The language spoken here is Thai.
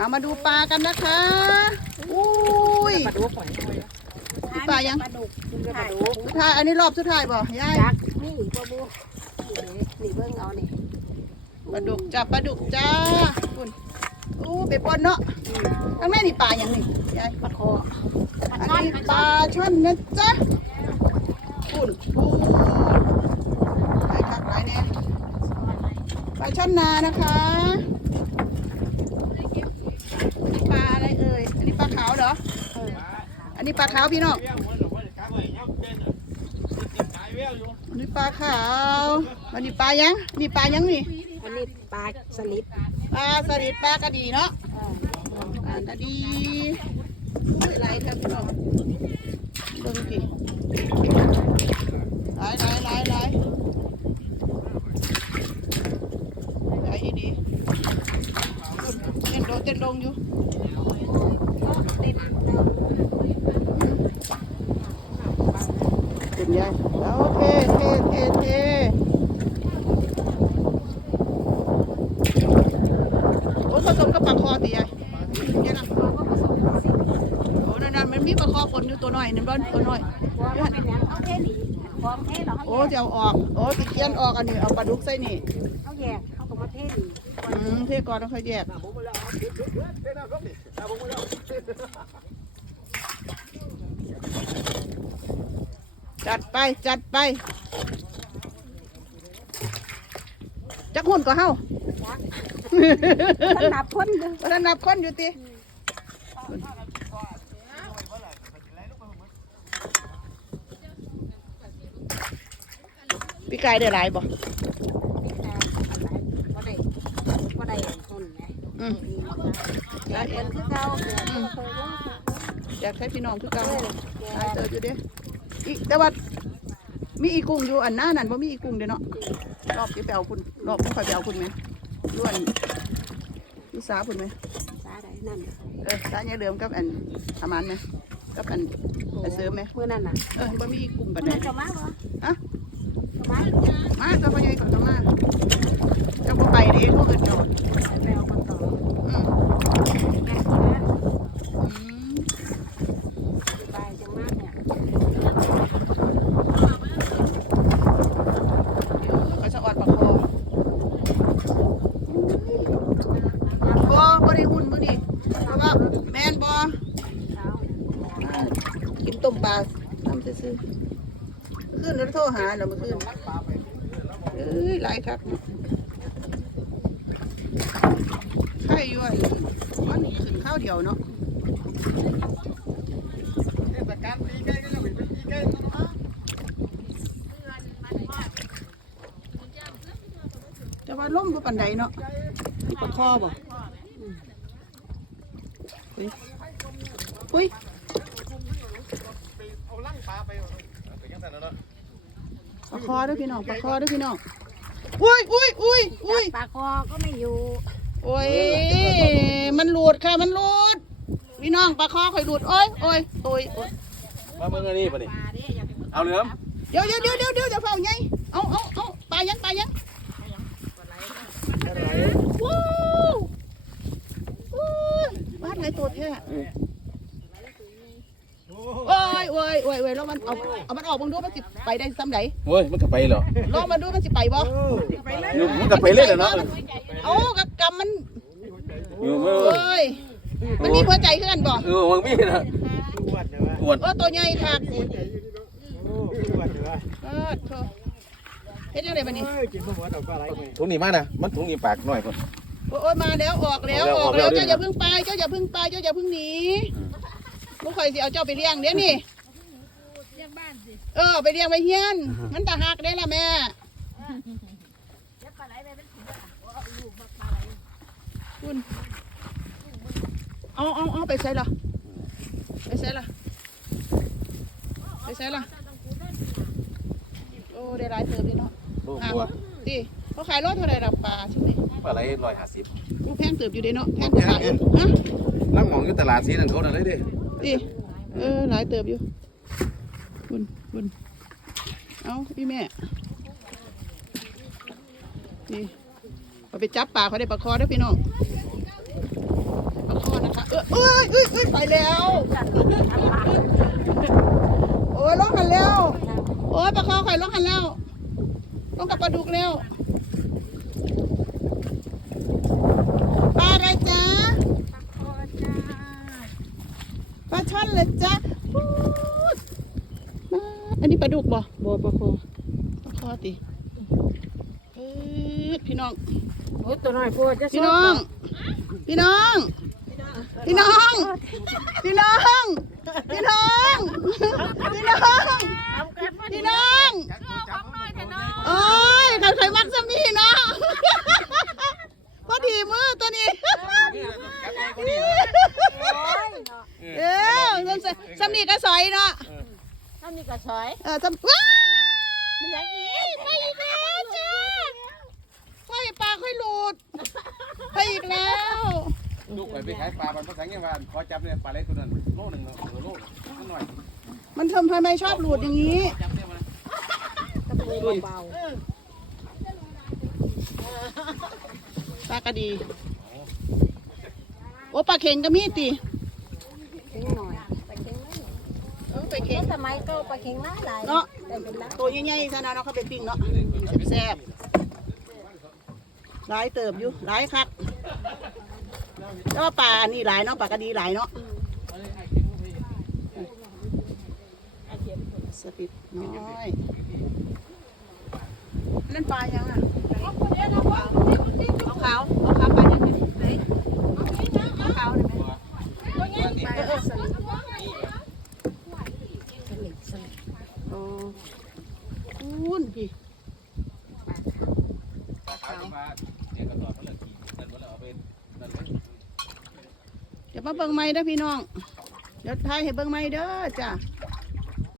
เอามาดูปลากันนะคะอุ้ยปลาดุกหอยมีปลายังปลาดุกกินปลาดุกสุดท้ายอันนี้รอบสุดท้ายบ่ยายจักนี่ปลาบูนี่นี่เบิ่งเอานี่ปลาดุกจ้าปลาดุกจ้าคุณอู้เบ็ดบอลเนาะทั้งแม่นี่ปลาอย่างนี่ยายปลาคอปลาอันช่อนนี้ปลาปช่อลานช่อนนะจ๊ะคุณอู้ไปครับไปเนี่ยปลาช่อนนานะคะอันนี้ปลาอะไรเอ่ยอันนี้ปลาขาวเหรอ เออ อันนี้ปลาขาวพี่น้องอันนี้ปลาขาวอันนี้ปลายังนี่ปลายังนี่อันนี้ปลาสลิดปลาสลิดปลากระดีเนาะเออปลากระดีอุ้ยไหลครับพี่น้องเบิ่งสิไหลไหลไหลไหลไหลอีดีเต้นโดดเต้นลงอยู่ เต็ม เป็นไงโอเคเทเทเทโอ้ผสมกับปลาคอตีใหญ่เดี๋ยวนะตัวก็ผสมกันสิโอ้นั่นๆมันมีปลาคอปนอยู่ตัวน้อยหนึ่งร้อนตัวน้อยหัวมันเป็นหยังเอาเท่นี่ของเท่เหรอเขาโอ้แยกจะเอาออกโอ้ติเกียนออกอันนี้เอาปลาดุกใส่นี่เขาแยกเขาก็มาเท่นี่อืมเทก่อนแล้วค่อยแยก จัดไปจัดไป จักหุ่นก็เฮามันนับคนเด้อเพราะนั้นนับคนอยู่ติพี่กายได้หลายบ่บ่ได้บ่ได้คนไงอืมหลายคนคือเก่าเออเคยว่าอยากให้พี่น้องคือเกันเออหลายเติบอยู่เด้ อีแต่ว่ามีอีกุ้งอยู่อันหน้านั่นบ่มีอีกุ้งเด้เนาะรอบที่ไปเอาคุณรอบที่คอยไปเอาคุณไหมย้วนพี่สาคุณไหมสาได้นั่นเออสาเนี่ยเหลือมกับอันอามันไหมกับอันอันเสริมไหมเมื่อนั้นน่ะเออบ่มีอีกุ้งปานเมื่ใดอนั้นจะมาบ่อะจะมามาตัวพ่อใหญ่ก่อนตัวมาเจ้าบ่ไปเด้พวกอื่นเนาะ ไปเอาคนต่อ อืม แม่คนนั้น อืม ไปจังมากเนี่ย เขาจะออดปากคอบ่บ่ได้หุ่นมื้อนี้เพราะว่าแม่นบ่ เช้า กินต้มปลาทำซื่อๆขึ้นแล้วโทรหาเราเมื่อคืนเอ้ยหลายครับใช่อยู่อันมันขึ้นข้าวเดียวเนาะแต่ว่าล่มบ่ปันใดเนาะปลาคอบ่อุ้ยอุ้ย ปลา คอเด้วยพี่น้องปลาคอเด้วยพี่น้องอุ้ยอุ้ยอุ้ยอุ้ยปลาคอก็ไม่อยู่โอ้ยมันหลุดค่ะมันหลุดพี่น้องปลาคอคอยหลุดโอ้ยโอ้ยโอ้ยโอ้ยมาเมืองอันนี้ป่ะนี่ปลาเด้อย่าไปเอาเหลือมเดี๋ยวเดี๋ยวเดี๋ยวเดี๋ยวเดี๋ยวจะเฝ้าไงเอาเอาเอาปลายังปลายังว้าวว้าวบ้านไหนตัวแท้ โอ้ยโอ้ยโอ้ยโอ้ยแล้วมันเอาเอามันออกบังดูมันสิไปได้ซ้ำไหนเว้ยมันก็ไปเหรอลองมาดูมันสิไปบ่อยู่มันก็ไปเล่นเหรอเนาะเอากับกำมันอยู่โอเมื่อ้ยมันมีหัวใจขึ้นกันบ่เออมันมีนะอ้วนโอ้ตัวใหญ่คักโอ้ยวันเดียวเออโธ่เฮ็ดยังไงบัดนี้เอ้ยกินข้าวหมูเอาปลาไหลไปถุงนี้มานะมันถุงนี้ปากหน่อยคนโอ้ยมาแล้วออกแล้วออออกกแล้แล้ววออกแล้วเจ้าอย่าเพิ่งไปเจ้าอย่าเพิ่งไปเจ้าอย่าเพิ่งหนี ลูกคอยสิเอาเจ้าไปเลี้ยงเดี๋ยวนี้เออไปเลี้ยงไว้เฮียน มันตาหักได้ล่ะแม่คุณเอาเอาเอาไปใส่ละไปใส่ละไปใส่ละโอ้ได้หลายเติมดีเนาะลูกบัวดิเขาขายรถเท่าไหร่ดับปลาใช่ไหมปลาไหลร้อยห้าสิบกูแพงเติบอยู่เด้เนาะแพงกว่าขายฮะลังมองอยู่ตลาดสีนั่นเขานั่นเลยดิ ดิเออหลายเติบอยู่บุญบุญเอาพี่แม่นี่เอาไปจับปลาเขาได้ปลาคอได้พี่น้องปลาคอนะคะเอ้ยเอ้ยเอ้ยไปแล้วโอ้ยล็อกกันแล้วโอ้ยปลาคอไข่ล็อกกันแล้วต้องกับปลาดุกแล้วปลาอะไรจ๊ะปลา ช่อนเลยจ๊ะพูดมาอันนี้ปลาดุกบ่โบปะโคอปลาคอติเอ้ยพี่น้องโอ้ตัวน้อยพดจะพี่น้อง พี่น้อง พี่น้อง พี่น้อง พี่น้อง พี่น้อง พี่น้องโอ้ยใครใครมักสมีเนาะพอดีมือตัวนี้เออ มันสสมีกระสอยเนาะถ้ามีกระชอยเออสมว้ายไปอีกแล้วจ้าค่อยปลาค่อยหลุดไปอีกแล้วลูกไปไปขายปลาบันภาษาเงี้ยว่าขอจับเนี่ยปลาเล็กตัวนั้นโลหนึ่งโลนิดหน่อยมันทำทำไมชอบหลุดอย่างนี้จับเนี่ยมาตะปูเบาปลากระดี โอ้ปลาเข็งก็มีติ ๆทิ้งหน่อยไปเค็งไว้หน่อย เออปลาเข็งสมัยก็ไปเค็งหลายหลายเนาะแต่เป็นล้านตัวใหญ่ๆซะนะเนาะเขาไปปิ้งเนาะแซ่บๆหลายเติบอยู่หลายคักแล้วาปลานี่หลายเนาะปลากระดีหลายเนาะสปิดน้อยนั่นปลายังอะเอาขาวเอาขาวปลายังไงเอาขาวได้ไหม ลยเดี๋ยวมาเบิ่งไม้เด้อพี่น้อง เดี๋ยวทายให้เบิ่งไม้เด้อจ้ะเ